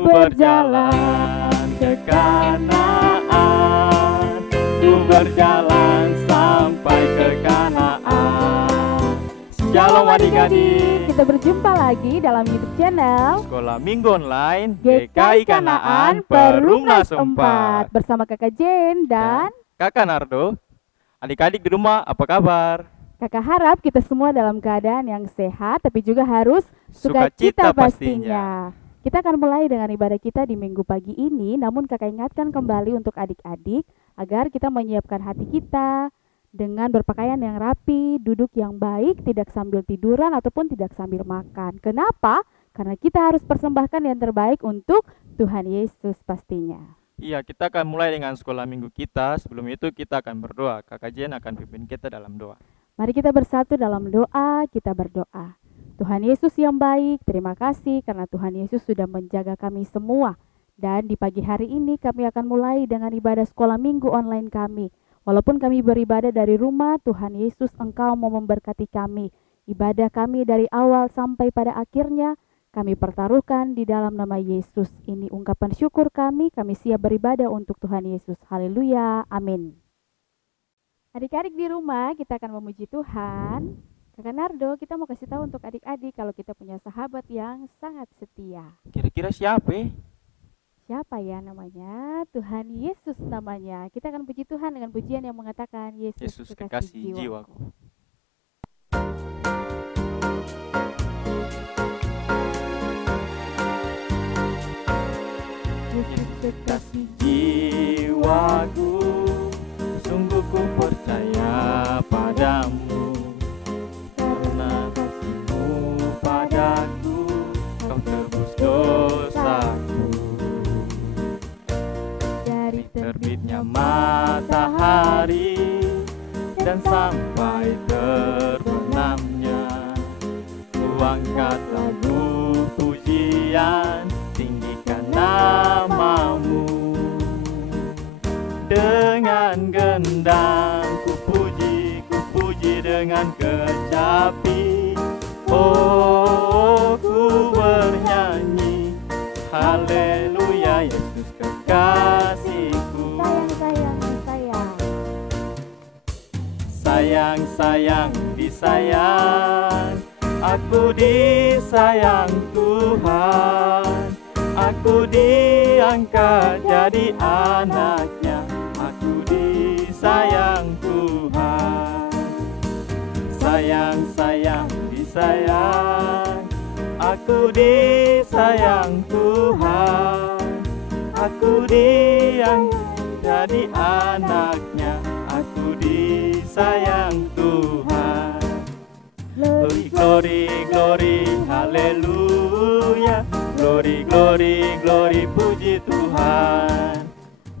berjalan ke Kanaan, ku berjalan sampai ke Kanaan. Shalom adik-adik, kita berjumpa lagi dalam YouTube channel Sekolah Minggu Online GKI Kanaan Perumnas 4 bersama Kakak Jen dan Kakak Nardo. Adik-adik di rumah apa kabar? Kakak harap kita semua dalam keadaan yang sehat, tapi juga harus sukacita pastinya. Kita akan mulai dengan ibadah kita di minggu pagi ini, namun kakak ingatkan kembali untuk adik-adik agar kita menyiapkan hati kita dengan berpakaian yang rapi, duduk yang baik, tidak sambil tiduran ataupun tidak sambil makan. Kenapa? Karena kita harus persembahkan yang terbaik untuk Tuhan Yesus pastinya. Iya, kita akan mulai dengan sekolah minggu kita. Sebelum itu kita akan berdoa. Kakak Jen akan pimpin kita dalam doa. Mari kita bersatu dalam doa, kita berdoa. Tuhan Yesus yang baik, terima kasih karena Tuhan Yesus sudah menjaga kami semua. Dan di pagi hari ini kami akan mulai dengan ibadah sekolah minggu online kami. Walaupun kami beribadah dari rumah, Tuhan Yesus Engkau mau memberkati kami. Ibadah kami dari awal sampai pada akhirnya, kami pertaruhkan di dalam nama Yesus. Ini ungkapan syukur kami siap beribadah untuk Tuhan Yesus. Haleluya, amin. Adik-adik di rumah, kita akan memuji Tuhan. Kakak Nardo, kita mau kasih tahu untuk adik-adik kalau kita punya sahabat yang sangat setia. Kira-kira siapa? Siapa ya namanya? Tuhan Yesus namanya. Kita akan puji Tuhan dengan pujian yang mengatakan Yesus kekasih jiwaku. Yesus kekasih jiwaku, sungguh ku percaya padamu, karena kasih-Mu padaku, Kau tebus dosaku. Dari terbitnya matahari dan sampai terbenamnya, ku angkat lagu pujian, tinggikan nama-Mu. Dengan gendang ku puji dengan kecapi. Oh, ku bernyanyi haleluya, Yesus kekasihku. Sayang disayang, aku disayang Tuhan. Aku diangkat jadi anaknya, aku disayang Tuhan. Sayang disayang, aku disayang Tuhan. Aku diangkat jadi anaknya, aku disayang Tuhan. Glory, glory, glory, haleluya. Glory, glory, glory, puji Tuhan.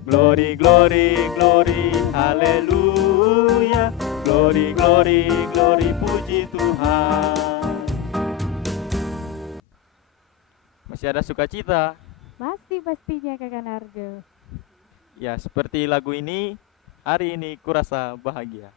Glory, glory, glory, haleluya. Glory, glory, glory, puji Tuhan. Masih ada sukacita? Masih pastinya Kakak Nardo. Ya, seperti lagu ini, hari ini kurasa bahagia.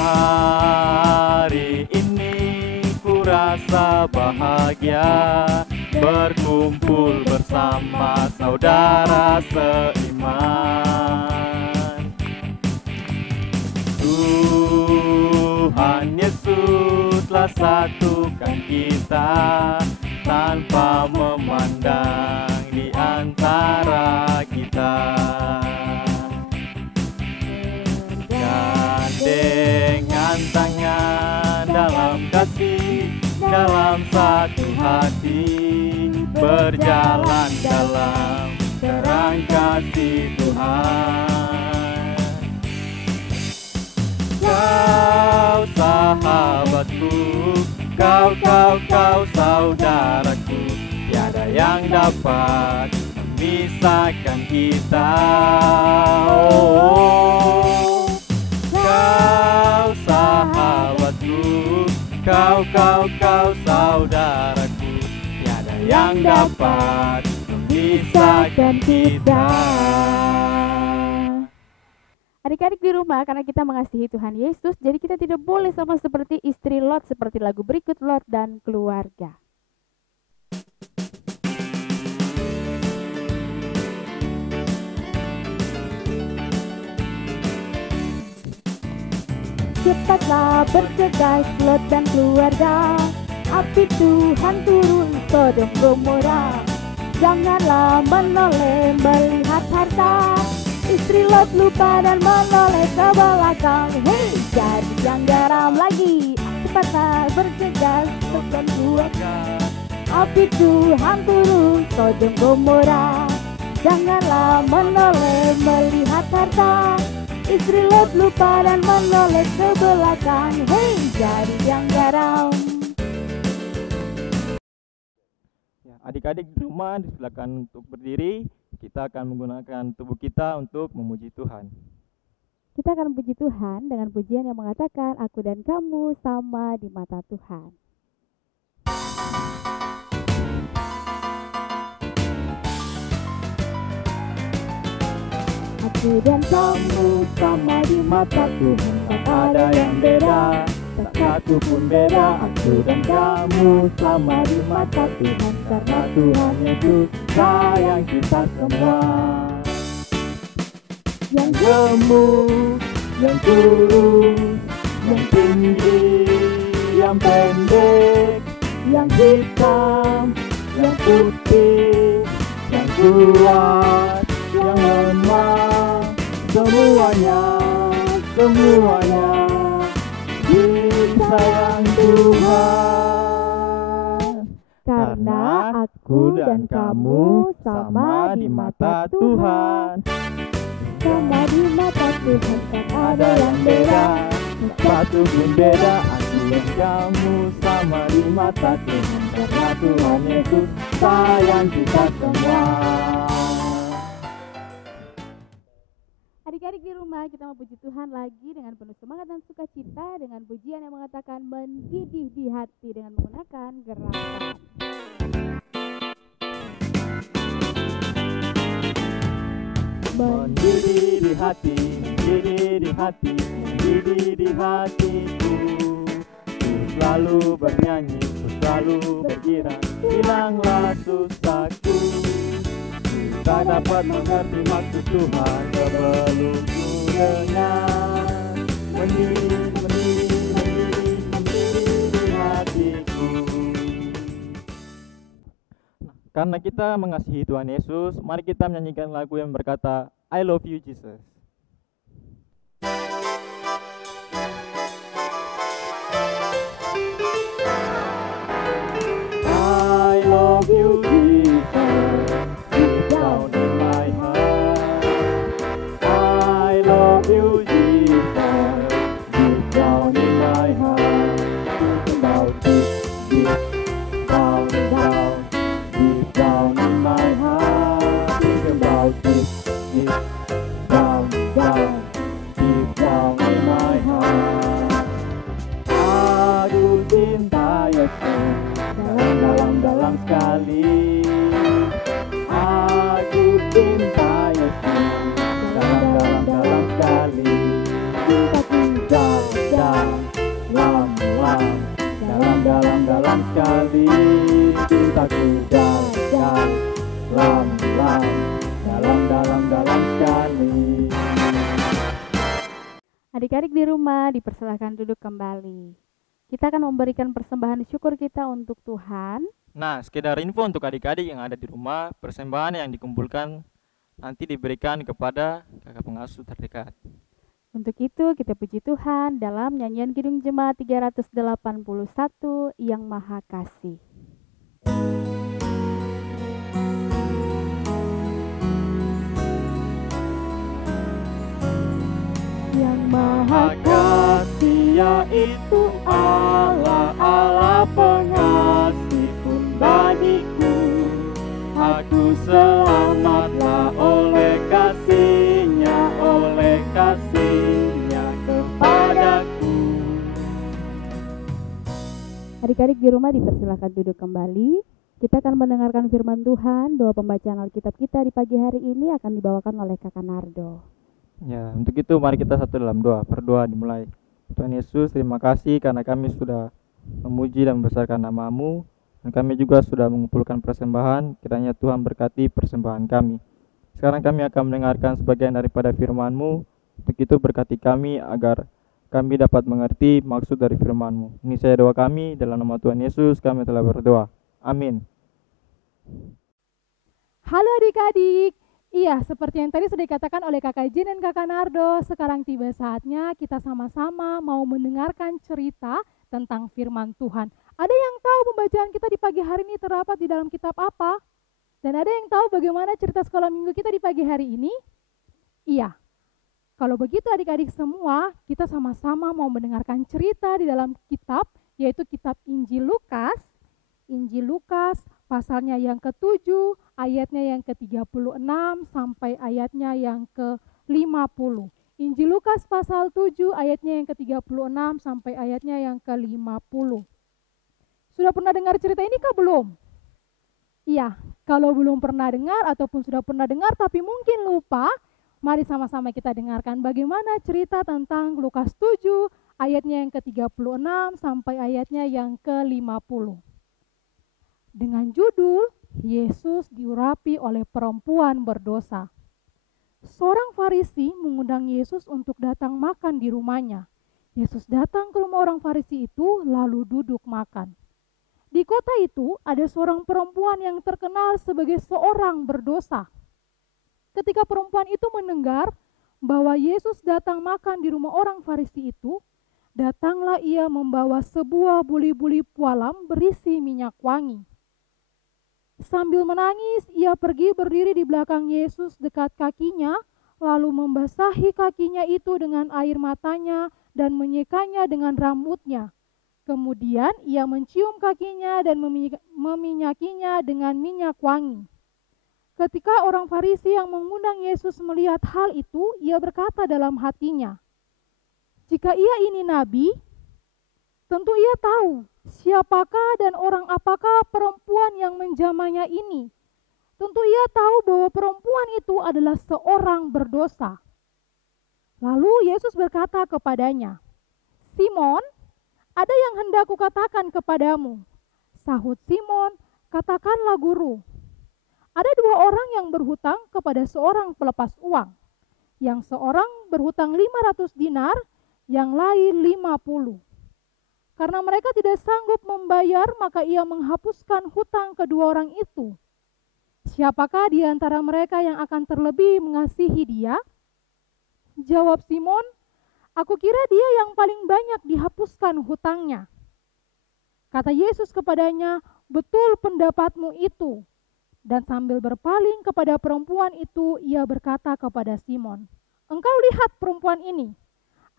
Hari ini ku rasa bahagia, berkumpul bersama saudara seiman. Tuhan Yesus telah satukan kita tanpa memandang di antara kita. Dengan tangan dalam kasih, dalam satu hati, berjalan dalam terang kasih Tuhan. Kau sahabatku, kau saudaraku, tiada yang dapat memisahkan kita. Oh, kau sahabatku, kau saudaraku, tiada yang dapat memisahkan kita. Adik-adik di rumah, karena kita mengasihi Tuhan Yesus, jadi kita tidak boleh sama seperti istri Lot, seperti lagu berikut Lot dan keluarga. Cepatlah bergegas Lot dan keluarga, api Tuhan turun Sodom Gomora. Janganlah menoleh melihat harta, istri Lot lupa dan menoleh ke belakang. Hei, jadi yang garam lagi, cepatlah bergegas Lot dan keluarga, api Tuhan turun Sodom Gomora. Janganlah menoleh melihat harta, istri Lot lupa dan menoleh ke belakang. Hei, jadi yang garam. Adik-adik di rumah disilakan untuk berdiri. Kita akan menggunakan tubuh kita untuk memuji Tuhan. Kita akan puji Tuhan dengan pujian yang mengatakan, aku dan kamu sama di mata Tuhan. Aku dan kamu sama di mata Tuhan, tak ada yang beda, tak satu pun beda. Aku dan kamu sama di mata Tuhan, karena Tuhan Yesus sayang kita semua. Yang gemuk, yang kurus, yang tinggi, yang pendek, yang hitam, yang putih, yang kuat, yang lemah, semuanya disayang Tuhan. Karena aku dan kamu sama di mata Tuhan, sama di mata Tuhan, tak ada yang beda, satu pun beda. Aku dan kamu sama di mata Tuhan, karena Tuhan Yesus sayang kita semua. Adik-adik di rumah, kita mau puji Tuhan lagi dengan penuh semangat dan sukacita dengan pujian yang mengatakan mendidih di hati dengan menggunakan gerakan. Mendidih di hati, mendidih di hati, mendidih di hatiku. Ku selalu bernyanyi, ku selalu berkira, hilanglah susahku. Tak dapat mengerti maksud Tuhan sebelum ku dengar. Mendidih di hatiku. Karena kita mengasihi Tuhan Yesus, mari kita menyanyikan lagu yang berkata, I love you Jesus. I love you Jesus, deep down in my heart. I love you Jesus, deep down in my heart. About deep down, deep down in my heart. Think about deep down, deep down in my heart. Aku cinta Yesus dalam sekali. Aku cinta Yesus dalam sekali. Cintaku dalam sekali. Cintaku dalam sekali. Adik-adik di rumah dipersilakan duduk kembali. Kita akan memberikan persembahan syukur kita untuk Tuhan. Nah, sekedar info untuk adik-adik yang ada di rumah, persembahan yang dikumpulkan nanti diberikan kepada kakak pengasuh terdekat. Untuk itu kita puji Tuhan dalam nyanyian Kidung Jemaat 381 yang Maha Kasih. Yang Maha Kasih yaitu Allah, Allah pengasih pun bagiku. Aku selamatlah oleh kasih-Nya kepadaku. Adik-adik di rumah dipersilakan duduk kembali. Kita akan mendengarkan firman Tuhan. Doa pembacaan Alkitab kita di pagi hari ini akan dibawakan oleh Kakak Nardo. Ya, untuk itu mari kita satu dalam doa. Berdoa dimulai. Tuhan Yesus, terima kasih karena kami sudah memuji dan membesarkan nama-Mu, dan kami juga sudah mengumpulkan persembahan. Kiranya Tuhan berkati persembahan kami. Sekarang kami akan mendengarkan sebagian daripada firman-Mu. Untuk itu berkati kami agar kami dapat mengerti maksud dari firman-Mu. Ini saya doa kami, dalam nama Tuhan Yesus kami telah berdoa. Amin. Halo adik-adik. Iya, seperti yang tadi sudah dikatakan oleh Kakak Jin dan Kakak Nardo, sekarang tiba saatnya kita sama-sama mau mendengarkan cerita tentang firman Tuhan. Ada yang tahu pembacaan kita di pagi hari ini terdapat di dalam kitab apa? Dan ada yang tahu bagaimana cerita sekolah minggu kita di pagi hari ini? Iya. Kalau begitu adik-adik semua, kita sama-sama mau mendengarkan cerita di dalam kitab, yaitu kitab Injil Lukas. Injil Lukas pasalnya yang ke-7, ayatnya yang ke-36 sampai ayatnya yang ke-50. Injil Lukas pasal 7 ayatnya yang ke-36 sampai ayatnya yang ke-50. Sudah pernah dengar cerita ini kah belum? Iya, kalau belum pernah dengar ataupun sudah pernah dengar tapi mungkin lupa, mari sama-sama kita dengarkan bagaimana cerita tentang Lukas 7 ayatnya yang ke-36 sampai ayatnya yang ke-50. Dengan judul, Yesus diurapi oleh perempuan berdosa. Seorang Farisi mengundang Yesus untuk datang makan di rumahnya. Yesus datang ke rumah orang Farisi itu lalu duduk makan. Di kota itu ada seorang perempuan yang terkenal sebagai seorang berdosa. Ketika perempuan itu mendengar bahwa Yesus datang makan di rumah orang Farisi itu, datanglah ia membawa sebuah buli-buli pualam berisi minyak wangi. Sambil menangis, ia pergi berdiri di belakang Yesus dekat kakinya, lalu membasahi kakinya itu dengan air matanya dan menyekanya dengan rambutnya. Kemudian ia mencium kakinya dan meminyakinya dengan minyak wangi. Ketika orang Farisi yang mengundang Yesus melihat hal itu, ia berkata dalam hatinya, "Jika ia ini nabi, tentu ia tahu siapakah dan orang apakah perempuan yang menjamahnya ini. Tentu ia tahu bahwa perempuan itu adalah seorang berdosa." Lalu Yesus berkata kepadanya, "Simon, ada yang hendak kukatakan kepadamu." Sahut Simon, "Katakanlah guru." Ada dua orang yang berhutang kepada seorang pelepas uang. Yang seorang berhutang 500 dinar, yang lain 50. Karena mereka tidak sanggup membayar, maka ia menghapuskan hutang kedua orang itu. "Siapakah di antara mereka yang akan terlebih mengasihi dia?" Jawab Simon, "Aku kira dia yang paling banyak dihapuskan hutangnya." Kata Yesus kepadanya, "Betul pendapatmu itu." Dan sambil berpaling kepada perempuan itu, ia berkata kepada Simon, "Engkau lihat perempuan ini.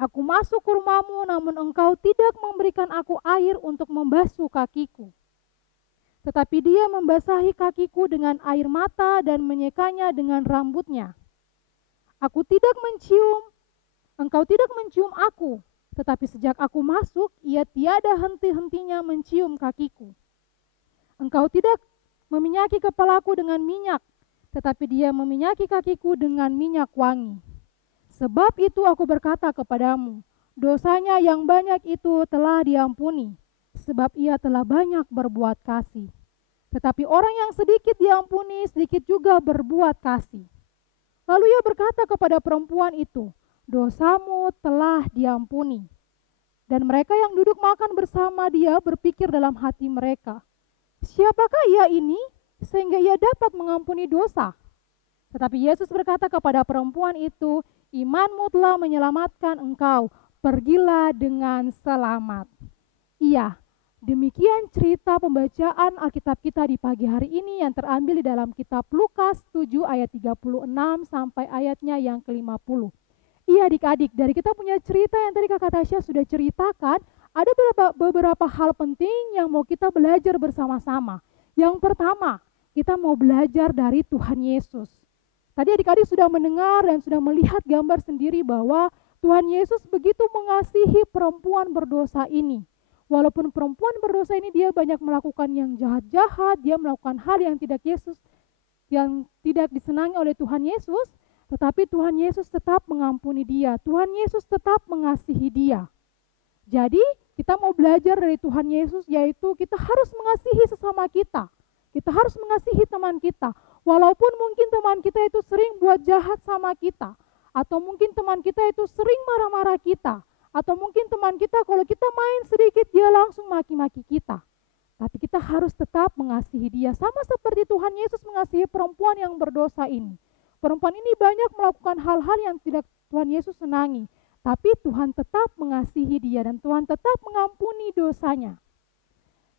Aku masuk ke rumahmu, namun engkau tidak memberikan aku air untuk membasuh kakiku. Tetapi dia membasahi kakiku dengan air mata dan menyekanya dengan rambutnya. Engkau tidak mencium aku, tetapi sejak aku masuk, ia tiada henti-hentinya mencium kakiku. Engkau tidak meminyaki kepalaku dengan minyak, tetapi dia meminyaki kakiku dengan minyak wangi. Sebab itu aku berkata kepadamu, dosanya yang banyak itu telah diampuni, sebab ia telah banyak berbuat kasih. Tetapi orang yang sedikit diampuni, sedikit juga berbuat kasih." Lalu ia berkata kepada perempuan itu, "Dosamu telah diampuni." Dan mereka yang duduk makan bersama dia berpikir dalam hati mereka, "Siapakah ia ini sehingga ia dapat mengampuni dosa?" Tetapi Yesus berkata kepada perempuan itu, "Imanmu telah menyelamatkan engkau, pergilah dengan selamat." Iya, demikian cerita pembacaan Alkitab kita di pagi hari ini yang terambil di dalam kitab Lukas 7 ayat 36 sampai ayatnya yang ke-50. Iya adik-adik, dari kita punya cerita yang tadi Kakak Tasya sudah ceritakan, ada beberapa hal penting yang mau kita belajar bersama-sama. Yang pertama, kita mau belajar dari Tuhan Yesus. Tadi adik-adik sudah mendengar dan sudah melihat gambar sendiri bahwa Tuhan Yesus begitu mengasihi perempuan berdosa ini. Walaupun perempuan berdosa ini dia banyak melakukan yang jahat-jahat, dia melakukan hal yang tidak disenangi oleh Tuhan Yesus, tetapi Tuhan Yesus tetap mengampuni dia. Tuhan Yesus tetap mengasihi dia. Jadi kita mau belajar dari Tuhan Yesus, yaitu kita harus mengasihi sesama kita. Kita harus mengasihi teman kita. Walaupun mungkin teman kita itu sering buat jahat sama kita. Atau mungkin teman kita itu sering marah-marah kita. Atau mungkin teman kita kalau kita main sedikit dia langsung maki-maki kita. Tapi kita harus tetap mengasihi dia. Sama seperti Tuhan Yesus mengasihi perempuan yang berdosa ini. Perempuan ini banyak melakukan hal-hal yang tidak Tuhan Yesus senangi. Tapi Tuhan tetap mengasihi dia dan Tuhan tetap mengampuni dosanya.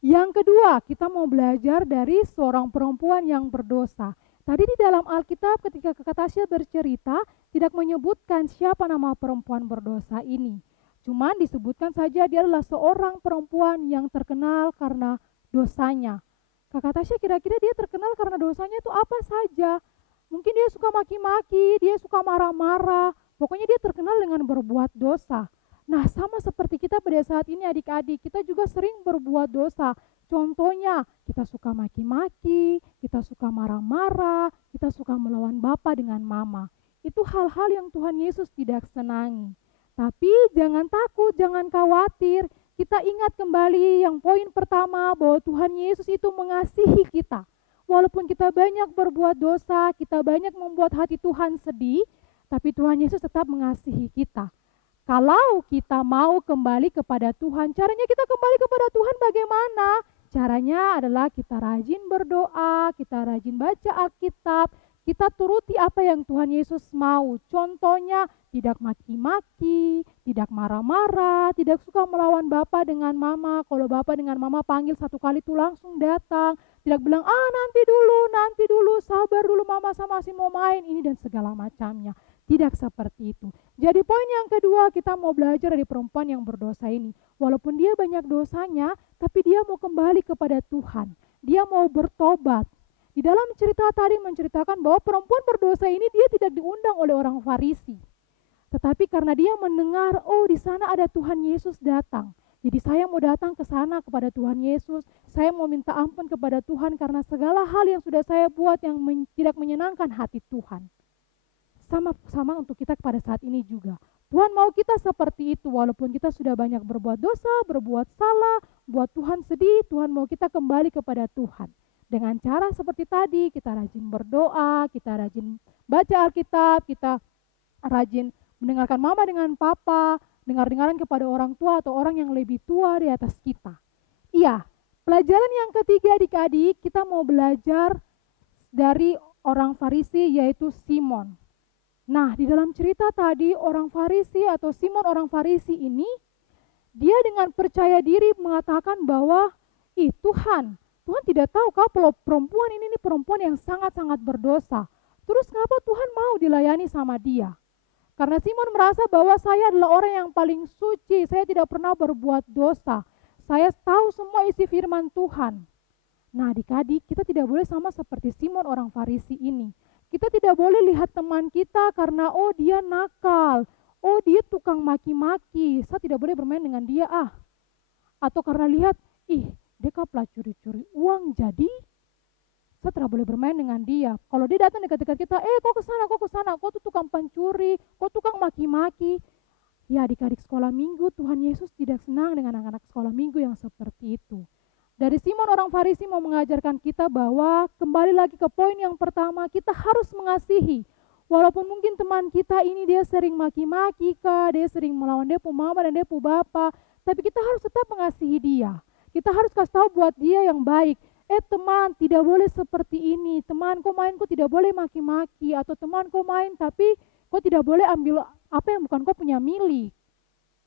Yang kedua, kita mau belajar dari seorang perempuan yang berdosa. Tadi di dalam Alkitab ketika Kakak Tasya bercerita, tidak menyebutkan siapa nama perempuan berdosa ini. Cuman disebutkan saja dia adalah seorang perempuan yang terkenal karena dosanya. Kakak Tasya kira-kira dia terkenal karena dosanya itu apa saja? Mungkin dia suka maki-maki, dia suka marah-marah, pokoknya dia terkenal dengan berbuat dosa. Nah, sama seperti kita pada saat ini adik-adik, kita juga sering berbuat dosa. Contohnya, kita suka maki-maki, kita suka marah-marah, kita suka melawan Bapa dengan Mama. Itu hal-hal yang Tuhan Yesus tidak senangi. Tapi jangan takut, jangan khawatir. Kita ingat kembali yang poin pertama bahwa Tuhan Yesus itu mengasihi kita. Walaupun kita banyak berbuat dosa, kita banyak membuat hati Tuhan sedih, tapi Tuhan Yesus tetap mengasihi kita. Kalau kita mau kembali kepada Tuhan, caranya kita kembali kepada Tuhan bagaimana? Caranya adalah kita rajin berdoa, kita rajin baca Alkitab, kita turuti apa yang Tuhan Yesus mau. Contohnya, tidak maki-maki, tidak marah-marah, tidak suka melawan Bapa dengan Mama. Kalau Bapa dengan Mama panggil satu kali itu langsung datang. Tidak bilang, nanti dulu, sabar dulu Mama sama masih mau main, ini dan segala macamnya. Tidak seperti itu. Jadi poin yang kedua, kita mau belajar dari perempuan yang berdosa ini. Walaupun dia banyak dosanya, tapi dia mau kembali kepada Tuhan. Dia mau bertobat. Di dalam cerita tadi menceritakan bahwa perempuan berdosa ini dia tidak diundang oleh orang Farisi. Tetapi karena dia mendengar, oh di sana ada Tuhan Yesus datang. Jadi saya mau datang ke sana kepada Tuhan Yesus, saya mau minta ampun kepada Tuhan karena segala hal yang sudah saya buat yang tidak menyenangkan hati Tuhan. Sama untuk kita pada saat ini juga. Tuhan mau kita seperti itu, walaupun kita sudah banyak berbuat dosa, berbuat salah, buat Tuhan sedih, Tuhan mau kita kembali kepada Tuhan. Dengan cara seperti tadi, kita rajin berdoa, kita rajin baca Alkitab, kita rajin mendengarkan Mama dengan Papa, dengar-dengaran kepada orang tua atau orang yang lebih tua di atas kita. Iya, pelajaran yang ketiga adik-adik, kita mau belajar dari orang Farisi yaitu Simon. Nah, di dalam cerita tadi orang Farisi atau Simon orang Farisi ini, dia dengan percaya diri mengatakan bahwa, Tuhan tidak tahu kalau perempuan ini perempuan yang sangat-sangat berdosa. Terus kenapa Tuhan mau dilayani sama dia? Karena Simon merasa bahwa saya adalah orang yang paling suci, saya tidak pernah berbuat dosa. Saya tahu semua isi firman Tuhan. Nah adik-adik, kita tidak boleh sama seperti Simon orang Farisi ini. Kita tidak boleh lihat teman kita karena oh dia nakal, oh dia tukang maki-maki, saya tidak boleh bermain dengan dia Atau karena lihat, dia kaplah curi-curi uang jadi saya tidak boleh bermain dengan dia. Kalau dia datang dekat-dekat kita, kok ke sana, kok tuh tukang pencuri, kok tukang maki-maki. Ya adik-adik sekolah minggu, Tuhan Yesus tidak senang dengan anak-anak sekolah minggu yang seperti itu. Dari Simon orang Farisi mau mengajarkan kita bahwa kembali lagi ke poin yang pertama, kita harus mengasihi. Walaupun mungkin teman kita ini dia sering maki-maki dia sering melawan dia pu mama dan dia pu bapa, tapi kita harus tetap mengasihi dia. Kita harus kasih tahu buat dia yang baik. Teman, tidak boleh seperti ini. Teman, kau main kau tidak boleh maki-maki. Atau teman, kau main tapi kau tidak boleh ambil apa yang bukan kau punya milik.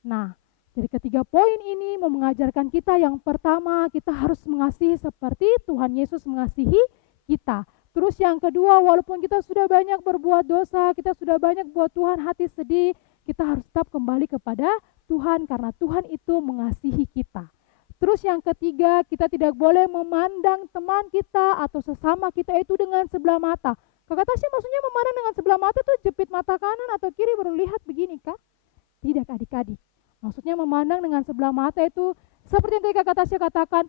Nah, dari ketiga poin ini mau mengajarkan kita yang pertama, kita harus mengasihi seperti Tuhan Yesus mengasihi kita. Terus yang kedua, walaupun kita sudah banyak berbuat dosa, kita sudah banyak buat Tuhan hati sedih, kita harus tetap kembali kepada Tuhan karena Tuhan itu mengasihi kita. Terus yang ketiga, kita tidak boleh memandang teman kita atau sesama kita itu dengan sebelah mata. Kakak Tasya maksudnya memandang dengan sebelah mata itu jepit mata kanan atau kiri baru lihat begini kah? Tidak adik-adik. Maksudnya memandang dengan sebelah mata itu seperti yang tadi Kakak Tasya katakan,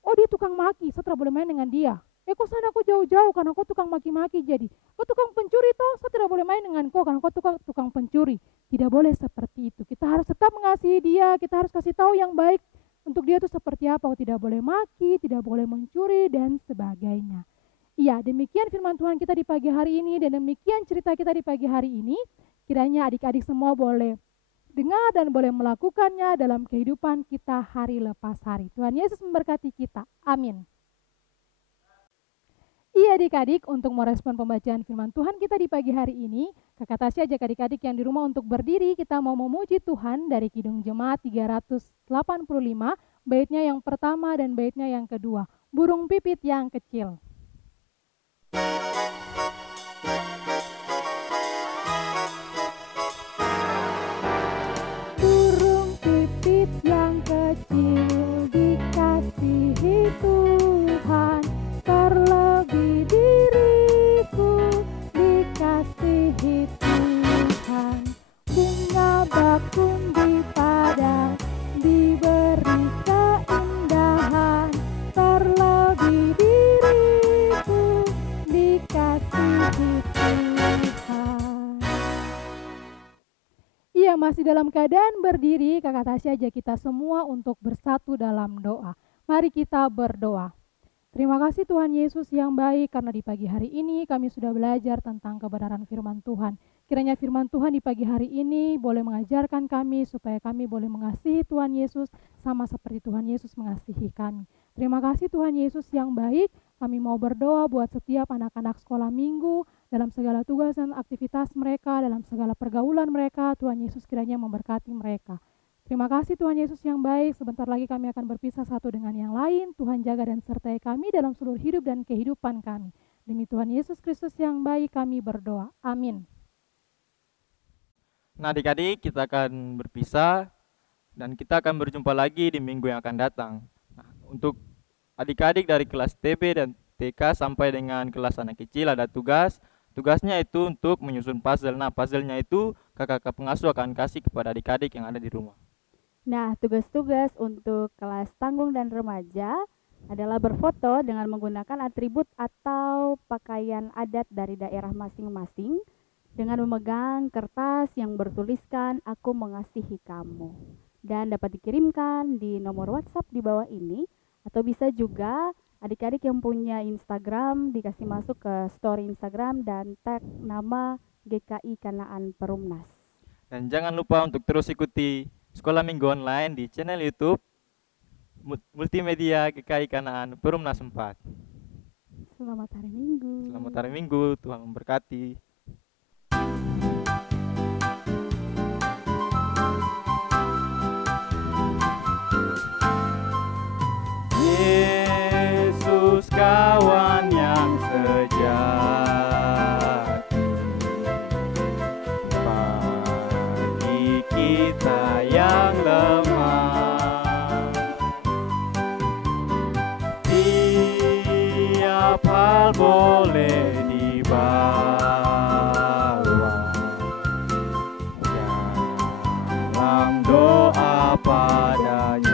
oh dia tukang maki, saya tidak boleh main dengan dia. Kok sana kok jauh-jauh karena kau tukang maki-maki jadi. Kau tukang pencuri toh, saya tidak boleh main dengan kau karena kau tukang pencuri. Tidak boleh seperti itu. Kita harus tetap mengasihi dia, kita harus kasih tahu yang baik untuk dia itu seperti apa. Kau tidak boleh maki, tidak boleh mencuri dan sebagainya. Iya, demikian firman Tuhan kita di pagi hari ini dan demikian cerita kita di pagi hari ini. Kiranya adik-adik semua boleh dengar dan boleh melakukannya dalam kehidupan kita hari lepas hari. Tuhan Yesus memberkati kita. Amin. Iya adik-adik, untuk merespon pembacaan firman Tuhan kita di pagi hari ini, Kakak Tasya ajak adik-adik yang di rumah untuk berdiri, kita mau memuji Tuhan dari Kidung Jemaat 385, baitnya yang pertama dan baitnya yang kedua, burung pipit yang kecil. Burung pipit yang kecil dikasihi Tuhan, terlebih diriku dikasihi Tuhan. Bunga bakung di padang diberi keindahan, terlebih diriku dikasihi Tuhan. Iya, masih dalam keadaan berdiri, Kakak Tasya ajak kita semua untuk bersatu dalam doa. Mari kita berdoa. Terima kasih Tuhan Yesus yang baik, karena di pagi hari ini kami sudah belajar tentang kebenaran firman Tuhan. Kiranya firman Tuhan di pagi hari ini boleh mengajarkan kami supaya kami boleh mengasihi Tuhan Yesus sama seperti Tuhan Yesus mengasihi kami. Terima kasih Tuhan Yesus yang baik, kami mau berdoa buat setiap anak-anak sekolah minggu, dalam segala tugas dan aktivitas mereka, dalam segala pergaulan mereka, Tuhan Yesus kiranya memberkati mereka. Terima kasih Tuhan Yesus yang baik, sebentar lagi kami akan berpisah satu dengan yang lain. Tuhan jaga dan sertai kami dalam seluruh hidup dan kehidupan kami. Demi Tuhan Yesus Kristus yang baik kami berdoa. Amin. Nah adik-adik, kita akan berpisah dan kita akan berjumpa lagi di minggu yang akan datang. Nah, untuk adik-adik dari kelas TB dan TK sampai dengan kelas anak kecil ada tugasnya itu untuk menyusun puzzle. Nah puzzle-nya itu kakak-kakak pengasuh akan kasih kepada adik-adik yang ada di rumah. Nah, tugas-tugas untuk kelas tanggung dan remaja adalah berfoto dengan menggunakan atribut atau pakaian adat dari daerah masing-masing dengan memegang kertas yang bertuliskan "Aku mengasihi kamu", dan dapat dikirimkan di nomor WhatsApp di bawah ini, atau bisa juga adik-adik yang punya Instagram dikasih masuk ke story Instagram dan tag nama GKI Kanaan Perumnas. Dan jangan lupa untuk terus ikuti Sekolah Minggu Online di channel YouTube Multimedia GKI Kanaan Perumnas 4. Selamat hari Minggu. Selamat hari Minggu, Tuhan memberkati. Yesus kawan yang sejati, bagi kita yang lemah, tiap hal boleh dibawa dalam doa padanya.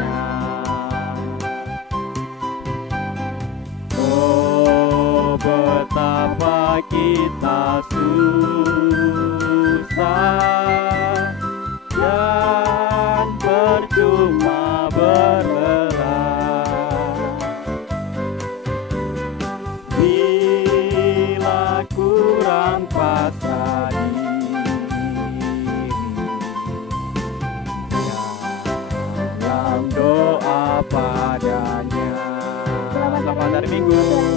Betapa kita susah dan percuma berlelah bila kurang pasrah diri dalam doa padanya. Selamat hari Minggu.